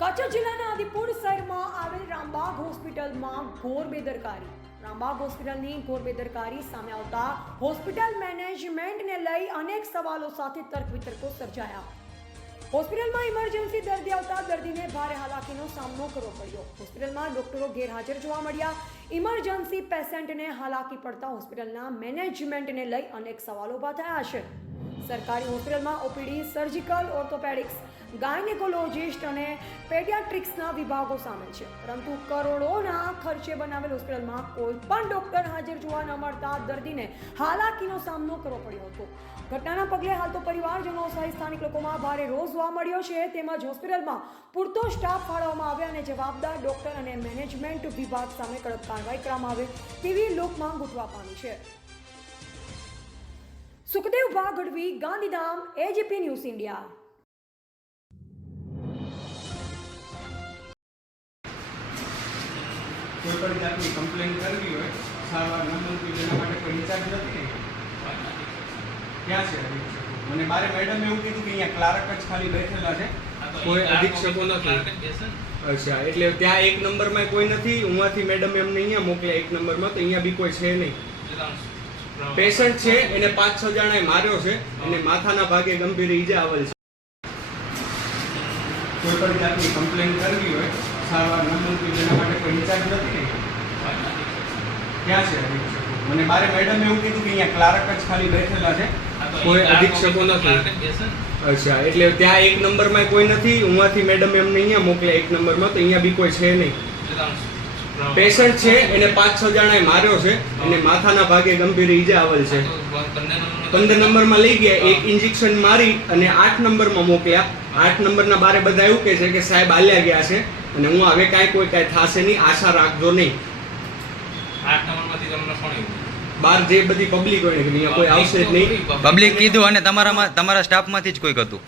કચ્છ જિલ્લાના આદિપુર શહેરમાં આવેલ રામબાગ હોસ્પિટલમાં ઘોર બેદરકારી. રામબાગ હોસ્પિટલની ઘોર બેદરકારી સામે આવતા હોસ્પિટલ મેનેજમેન્ટને લઈ અનેક સવાલો સાથે તર્ક વિતર્કો સર્જાયા. હોસ્પિટલમાં ઇમરજન્સી દર્દી આવતા દર્દીને ભારે હાલાકીનો સામનો કરવો પડ્યો. હોસ્પિટલમાં ડોક્ટરો ગેરહાજર જોવા મળ્યા. ઇમરજન્સી પેશન્ટને હાલાકી પડતા હોસ્પિટલના મેનેજમેન્ટને લઈ અનેક સવાલો ઊભા થયા છે. સરકારી હોસ્પિટલમાં ઓપીડી, સર્જિકલ, ઓર્થોપેડિક્સ, ગાયનેકોલોજિસ્ટ અને પેડિયાટ્રિક્સના વિભાગો સામેલ છે, પરંતુ કરોડોના ખર્ચે બનાવેલ હોસ્પિટલમાં કોઈ પણ ડોક્ટર હાજર જોવા ન મળતા દર્દીને હાલાકીનો સામનો કરવો પડ્યો હતો. ઘટનાના પગલે હાલ તો પરિવારજનો સહિત સ્થાનિક લોકોમાં ભારે રોષ જોવા મળ્યો છે. તેમજ હોસ્પિટલમાં પૂરતો સ્ટાફ ફાળવવામાં આવે અને જવાબદાર ડોક્ટર અને મેનેજમેન્ટ વિભાગ સામે કડક કાર્યવાહી કરવામાં આવે તેવી લોકમાંગ ઉઠવા પામી છે. Sukhdev Vaghadvi, Gandhidham, AGP news India. કોઈ પણ જાતની કમ્પ્લેન કરવી હોય, સારવાર ન મળતી તેના માટે કોઈ ઇન્ચાર્જ નથી ને ક્યાં છે અધિક્ષકો? મને મારે મેડમ એવું કીધું કે અહીંયા ક્લાર્ક જ ખાલી બેઠેલા છે, કોઈ અધિક્ષકો નથી. અચ્છા, એટલે ત્યાં એક નંબરમાં કોઈ નથી. ઉમાંથી મેડમ એમને અહીંયા મોકલ્યા એક નંબરમાં, તો અહીંયા બી કોઈ છે નહીં. પેશન્ટ છે, એને 5-6 જણાએ માર્યો છે અને માથાના ભાગે ગંભીર ઈજા આવેલ છે. કોઈ પણ જાતની કમ્પ્લેન કરવી હોય, સારવાર ન મળતી તેના માટે કોઈ ઇન્ચાર્જ નથી ને ક્યાં છે અધિક્ષકો? મને મારે મેડમ એવું કીધું કે અહીંયા ક્લાર્ક જ ખાલી બેઠેલા છે, કોઈ અધિક્ષકો નથી. અચ્છા, એટલે ત્યાં એક નંબરમાં કોઈ નથી. ઉમાંથી મેડમ એમને અહીંયા મોકલ્યા એક નંબરમાં, તો અહીંયા બી કોઈ છે નહીં. પેશન્ટ છે, એને 5-6 જણાએ માર્યો છે અને માથાના ભાગે ગંભીર ઈજા આવેલ છે. 15 નંબરમાં લઈ ગયા, એક ઇન્જેક્શન મારી અને 8 નંબરમાં મોકલ્યા. 8 નંબરના બારે બધા એવું કહે છે કે સાહેબ હાલ્યા ગયા છે અને હું હવે કાંઈ થશે નહીં, આશા રાખજો નહીં. 8 નંબરમાંથી તમને કોણ બાર જે બધી પબ્લિક હોય ને કે અહીંયા કોઈ આવશે જ નહીં. પબ્લિક કીધું અને તમારા સ્ટાફમાંથી જ કોઈક હતું?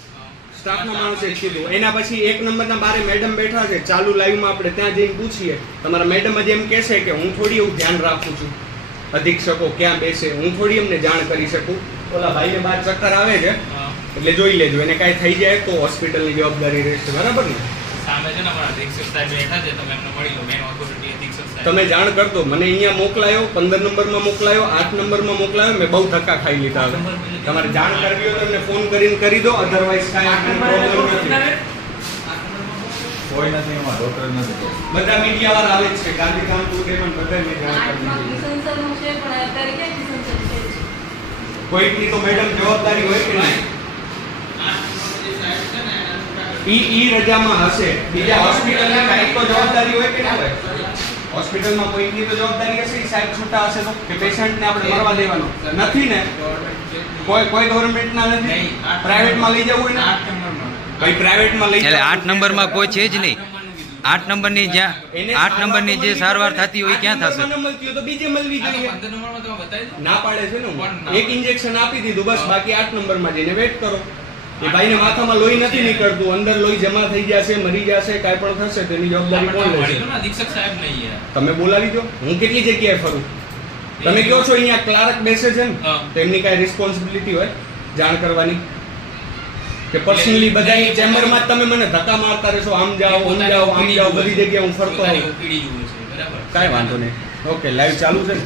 સ્ટાફના માણસે જ કીધું. એના પછી 1 નંબરના બારે મેડમ બેઠા છે, ચાલુ લાઈવમાં આપણે ત્યાં જઈને પૂછીએ. તમારા મેડમ જ એમ કહેશે કે હું થોડી એવું ધ્યાન રાખું છું અધિક્ષકો ક્યાં બેસે, હું થોડી એમને જાણ કરી શકું. ઓલા ભાઈને બાર ચક્કર આવે છે એટલે જોઈ લેજો, એને કાંઈ થઈ જાય તો હોસ્પિટલની જવાબદારી રહેશે. બરાબર ને? સામે છે ને અમારા અધિક્ષક સાહેબ બેઠા છે, તમે એમને મળી લો. મેન ઓથોરિટી અધિક્ષક સાહેબ. તમે જાણ કરતો. મને અહીંયા મોકલાયો, 15 નંબરમાં મોકલાયો, 8 નંબરમાં મોકલાયો. મેં બહુ ધક્કા ખાઈ લીધા. હવે તમારે જાણ કરવી હોય તો એમને ફોન કરીને કરી દો, અધરવાઇઝ કાંઈ પ્રોબ્લેમ નથી. કોઈ નથી, એમાં ડોક્ટર નથી. બધા મીડિયા વાળા આવે જ છે, ગાંધીધામ ટુ ડેમન બધા મેં જાણ કરી કોઈકની તો મેડમ જવાબદારી હોય કે નહીં? ઈ રજામાં હશે, બીજા હોસ્પિટલની કાંઈક તો જવાબદારી હોય કે ના હોય? હોસ્પિટલમાં કોઈકની તો જવાબદારી હશે. સાહેબ છૂટા હશે તો કે પેશન્ટને આપણે મરવા દેવાનો નથી ને? કોઈ ગવર્મેન્ટના નથી. પ્રાઇવેટમાં લઈ જવું હોય ને? 8 નંબરમાં ભાઈ પ્રાઇવેટમાં લઈ એટલે 8 નંબરમાં કોઈ છે જ નહીં. 8 નંબરની જ્યાં 8 નંબરની જે સારવાર થતી હોય ક્યાં થશે? મળતી હોય તો બીજે મળવી જોઈએ. 15 નંબરમાં તમે બતાવી દો. ના પાડે છે ને હું. એક ઇન્જેક્શન આપી દીધું બસ, બાકી 8 નંબરમાં જઈને વેટ કરો. એ ભાઈને માથામાં લોહી નથી નીકળતું, અંદર લોહી જમા થઈ જશે, મરી જશે, કાંઈ પણ થશે તેની જવાબદારી કોણ લેશે? અધિક્ષક સાહેબ નહીં યાર. તમે બોલાવી દો. હું કેટલી જગ્યાએ ફરું? તમે કહો છો અહીંયા ક્લાર્ક બેસે છે ને, તો એમની કાંઈ રિસ્પોન્સિબિલિટી હોય જાણ કરવાની કે પર્સનલી બધાની ચેમ્બરમાં જ તમે મને ધક્કા મારતા રહેશો, આમ જાઓ આમ જાઓ આમ જાઓ, બધી જગ્યાએ હું ફરતો હોઉં? ઓપીડી જુએ છે, બરાબર? કાંઈ વાંધો નહીં. ઓકે, લાઈવ ચાલુ છે ને?